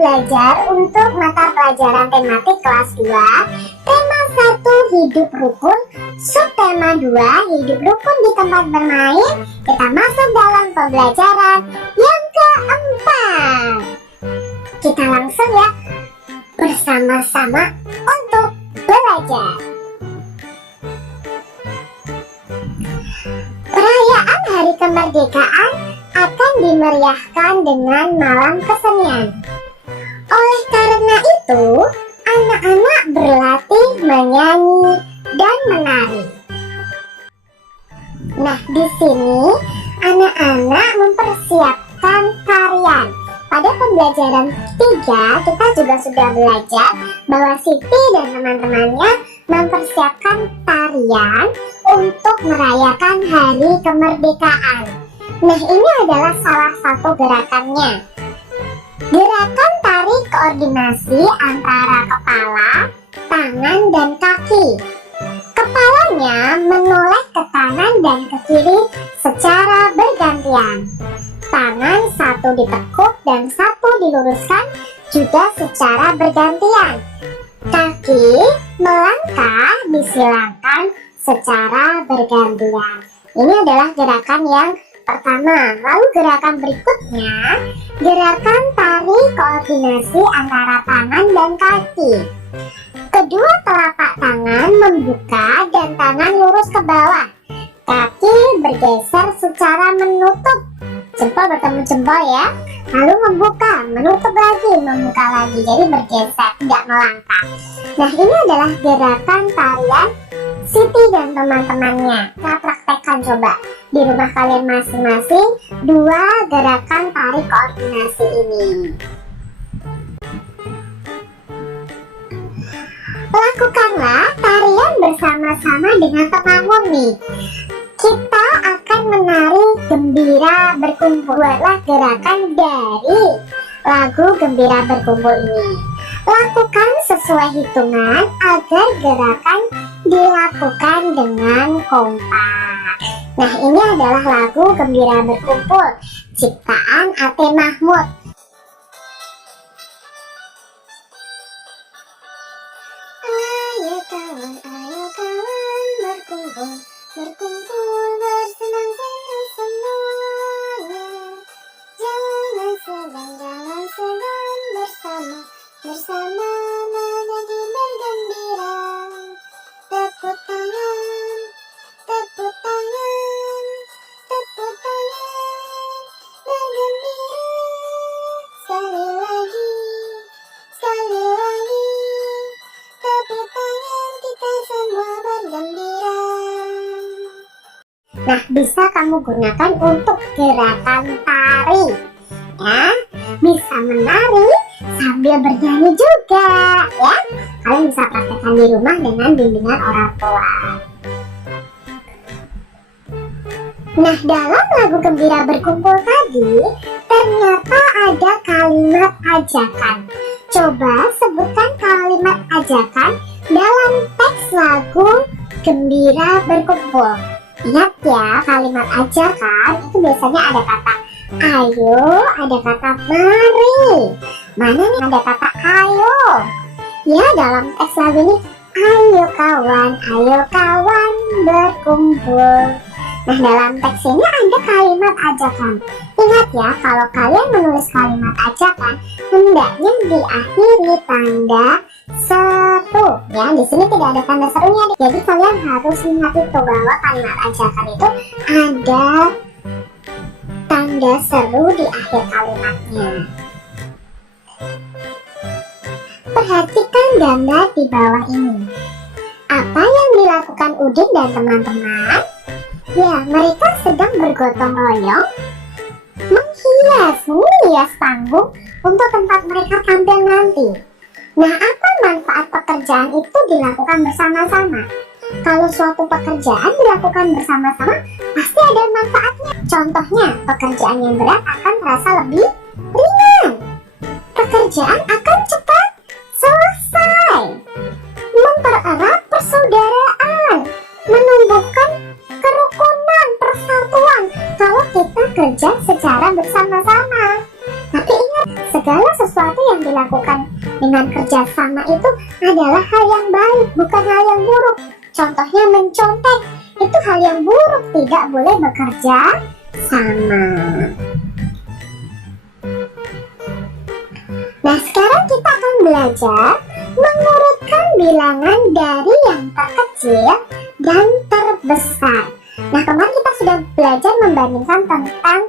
belajar untuk mata pelajaran tematik kelas 2, tema 1 hidup rukun, subtema 2 hidup rukun di tempat bermain. Kita masuk dalam pembelajaran yang keempat. Kita langsung ya bersama-sama untuk belajar. Perayaan Hari Kemerdekaan akan dimeriahkan dengan malam kesenian. Oleh karena itu, anak-anak berlatih menyanyi dan menari. Nah, di sini anak-anak mempersiapkan tarian. Pada pembelajaran 3, kita juga sudah belajar bahwa Siti dan teman-temannya mempersiapkan tarian untuk merayakan Hari Kemerdekaan. Nah, ini adalah salah satu gerakannya. Gerakan tari koordinasi antara kepala, tangan, dan kaki. Kepalanya menoleh ke kanan dan ke kiri secara bergantian. Tangan satu ditekuk dan satu diluruskan juga secara bergantian. Kaki melangkah disilangkan secara bergantian. Ini adalah gerakan yang pertama. Lalu gerakan berikutnya, gerakan tari koordinasi antara tangan dan kaki. Kedua telapak tangan membuka dan tangan lurus ke bawah. Kaki bergeser secara menutup. Jempol bertemu jempol ya. Lalu membuka, menutup lagi, membuka lagi. Jadi bergeser, tidak melangkah. Nah, ini adalah gerakan tarian Siti dan teman-temannya. Kita praktekkan coba di rumah kalian masing-masing 2 gerakan tari koordinasi ini. Lakukanlah tarian bersama-sama dengan temanggung nih. Kita akan menari Gembira Berkumpul. Buatlah gerakan dari lagu Gembira Berkumpul ini. Lakukan sesuai hitungan agar gerakan dilakukan dengan kompak. Nah, ini adalah lagu Gembira Berkumpul ciptaan Ate Mahmud. Ayo kawan berkumpul, berkumpul bersenang-senang semuanya. Jangan segan bersama, bersama menyanyi bergembira. Tepuk tangan, tepuk tangan, tepuk tangan, bergembira. Sekali lagi, tepuk tangan, kita semua bergembira. Nah, bisa kamu gunakan untuk gerakan tari ya. Bisa menari sambil bernyanyi juga ya. Kalian bisa praktekkan di rumah dengan bimbingan orang tua. Nah, dalam lagu Gembira Berkumpul tadi ternyata ada kalimat ajakan. Coba sebutkan kalimat ajakan dalam teks lagu Gembira Berkumpul. Ingat ya, kalimat ajakan itu biasanya ada kata ayo, ada kata mari. Mana nih ada kata ayo? Ya, dalam teks lagu ini ayo kawan berkumpul. Nah, dalam teks ini ada kalimat ajakan. Ingat ya, kalau kalian menulis kalimat ajakan hendaknya diakhiri tanda seru ya. Di sini tidak ada tanda serunya. Jadi kalian harus ingat itu bahwa kalimat ajakan itu ada tanda seru di akhir kalimatnya. Perhatikan gambar di bawah ini. Apa yang dilakukan Udin dan teman-teman? Ya, mereka sedang bergotong royong menghias panggung untuk tempat mereka tampil nanti. Nah, apa manfaat pekerjaan itu dilakukan bersama-sama? Kalau suatu pekerjaan dilakukan bersama-sama, pasti ada manfaatnya. Contohnya, pekerjaan yang berat akan terasa lebih ringan. Pekerjaan akan cepat selesai. Mempererat persaudaraan, menumbuhkan kerukunan, persatuan kalau kita kerja secara bersama-sama. Tapi ingat, segala sesuatu yang dilakukan dengan kerjasama itu adalah hal yang baik, bukan hal yang buruk. Contohnya mencontek, itu hal yang buruk, tidak boleh bekerja sama. Nah, sekarang kita akan belajar mengurutkan bilangan dari yang terkecil dan terbesar. Nah, kemarin kita sudah belajar membandingkan tentang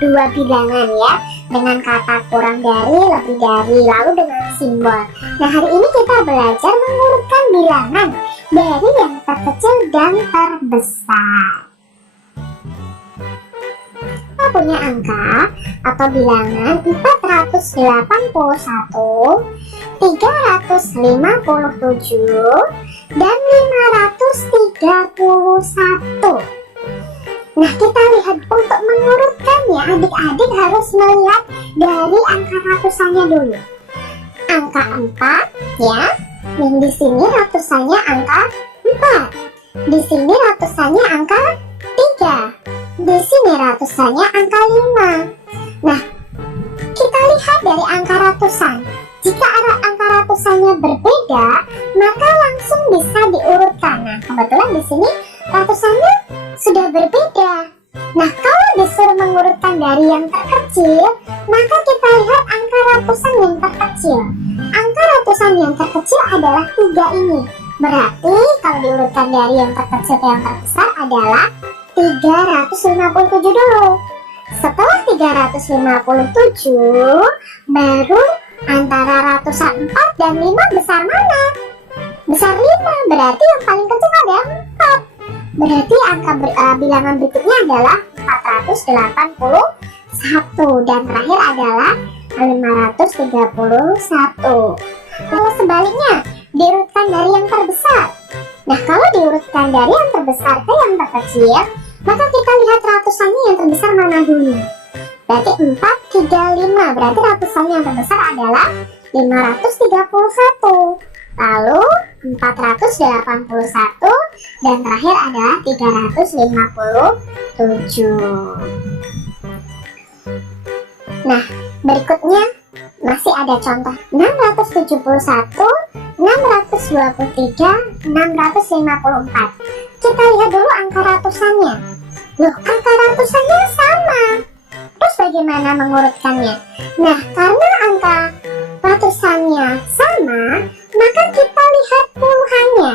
dua bilangan ya, dengan kata kurang dari, lebih dari, lalu dengan simbol. Nah, hari ini kita belajar mengurutkan bilangan dari yang terkecil dan terbesar. Kita punya angka atau bilangan 481, 357, dan 531. Nah, kita lihat untuk mengurutkannya, adik-adik harus melihat dari angka ratusannya dulu. Angka 4 ya, yang di sini ratusannya angka 4. Di sini ratusannya angka 3. Di sini ratusannya angka 5. Nah, kita lihat dari angka ratusan. Jika angka ratusannya berbeda, maka langsung bisa diurutkan. Nah, kebetulan di sini ratusannya sudah berbeda. Nah, kalau disuruh mengurutkan dari yang terkecil, maka kita lihat angka ratusan yang terkecil. Angka ratusan yang terkecil adalah 3 ini. Berarti kalau diurutkan dari yang terkecil ke yang terbesar adalah 357 dulu. Setelah 357, baru antara ratusan 4 dan 5 besar mana? Besar 5, berarti yang paling kecil adalah 4. Berarti angka bilangan berikutnya adalah 481 dan terakhir adalah 531. Kalau sebaliknya diurutkan dari yang terbesar. Nah, kalau diurutkan dari yang terbesar ke yang terkecil, maka kita lihat ratusannya yang terbesar mana dulu. Berarti 435, berarti ratusannya yang terbesar adalah 531. Lalu 481 dan terakhir adalah 357. Nah, berikutnya masih ada contoh 671, 623, 654. Kita lihat dulu angka ratusannya. Loh, angka ratusannya sama. Terus bagaimana mengurutkannya? Nah, karena angka ratusannya sama, maka kita lihat puluhannya.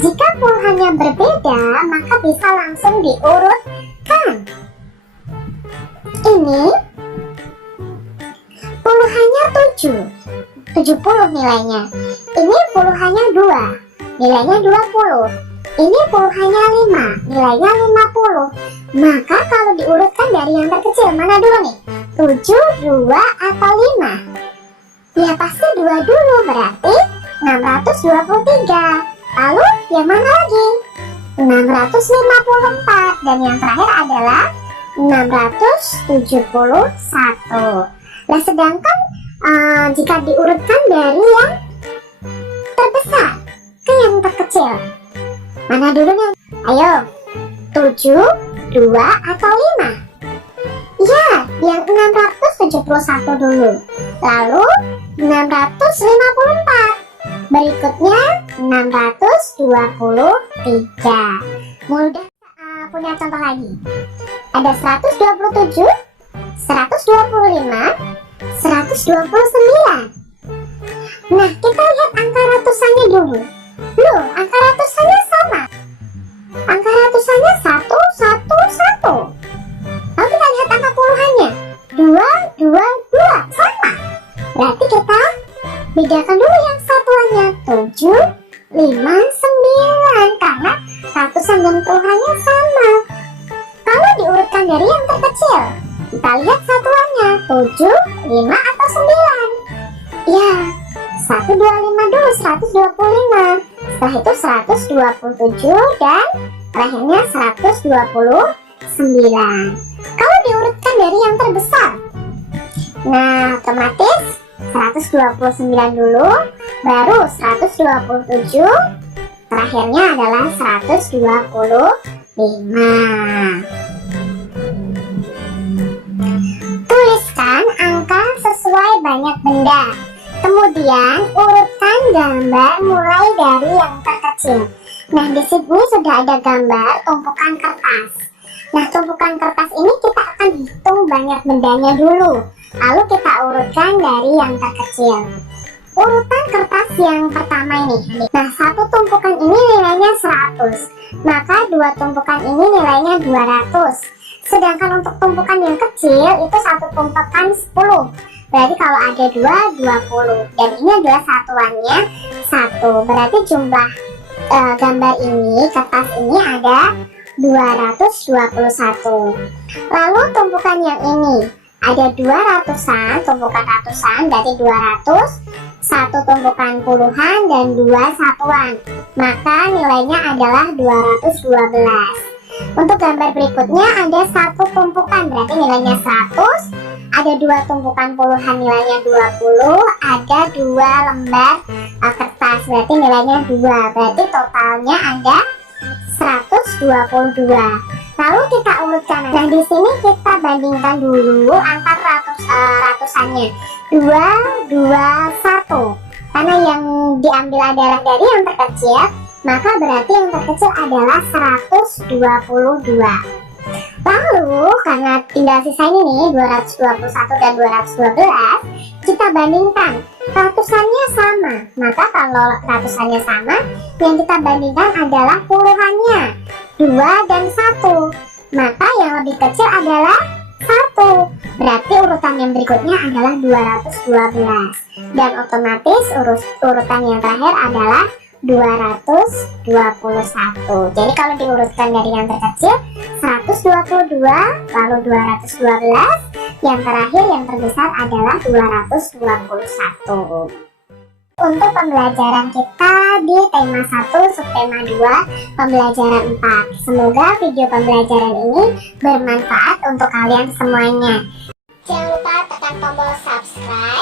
Jika puluhannya berbeda, maka bisa langsung diurutkan. Ini puluhannya 70 nilainya. Ini puluhannya 2, nilainya 20. Ini puluhannya 5, nilainya 50. Maka kalau diurutkan dari yang terkecil, mana dulu nih? 7, 2, atau 5? Ya pasti 2 dulu, berarti 623. Lalu yang mana lagi? 654. Dan yang terakhir adalah 671. Nah, sedangkan jika diurutkan dari yang terbesar ke yang terkecil, mana dulu nih? Ayo, 7, 2, atau 5? Ya, yang 671 dulu. Lalu 654. Berikutnya 623. Mudah punya contoh lagi. Ada 127, 125, 129. Nah, kita lihat angka ratusannya dulu. Loh, angka ratusannya sama. Angka ratusannya 1, 1, 1. Lalu kita lihat angka puluhannya. 2, 2, 2. Sama. Berarti kita bedakan dulu yang satuannya. 7, 5, 9. Karena ratusan dan puluhannya sama. Kalau diurutkan dari yang terkecil, kita lihat satuannya. 7, 5, atau 9. Ya, 125 dulu, 125. Setelah itu 127 dan terakhirnya 129. Kalau diurutkan dari yang terbesar, nah otomatis 129 dulu, baru 127, terakhirnya adalah 125. Tuliskan angka banyak benda. Kemudian urutkan gambar mulai dari yang terkecil. Nah, di sini sudah ada gambar tumpukan kertas. Nah, tumpukan kertas ini kita akan hitung banyak bendanya dulu. Lalu kita urutkan dari yang terkecil. Urutan kertas yang pertama ini. Nah, satu tumpukan ini nilainya 100. Maka dua tumpukan ini nilainya 200. Sedangkan untuk tumpukan yang kecil itu satu tumpukan 10. Berarti kalau ada 2, 20. Dan ini adalah satuannya 1. Berarti jumlah gambar ini, kertas ini ada 221. Lalu tumpukan yang ini ada 200-an, tumpukan ratusan berarti 200, satu tumpukan puluhan dan 2 satuan. Maka nilainya adalah 212. Untuk gambar berikutnya ada satu tumpukan berarti nilainya 100, ada 2 tumpukan puluhan nilainya 20, ada 2 lembar kertas berarti nilainya 2. Berarti totalnya ada 122. Lalu kita urutkan. Nah, di sini kita bandingkan dulu antar ratusannya. 2, 2, 1. Karena yang diambil adalah dari yang terkecil, maka berarti yang terkecil adalah 122. Lalu karena tinggal sisa ini nih 221 dan 212, kita bandingkan. Ratusannya sama, maka kalau ratusannya sama, yang kita bandingkan adalah puluhannya 2 dan 1. Maka yang lebih kecil adalah 1. Berarti urutan yang berikutnya adalah 212. Dan otomatis urutan yang terakhir adalah 221. Jadi kalau diurutkan dari yang terkecil 122, lalu 212, yang terakhir yang terbesar adalah 221. Untuk pembelajaran kita di tema 1 subtema 2 pembelajaran 4. Semoga video pembelajaran ini bermanfaat untuk kalian semuanya. Jangan lupa tekan tombol subscribe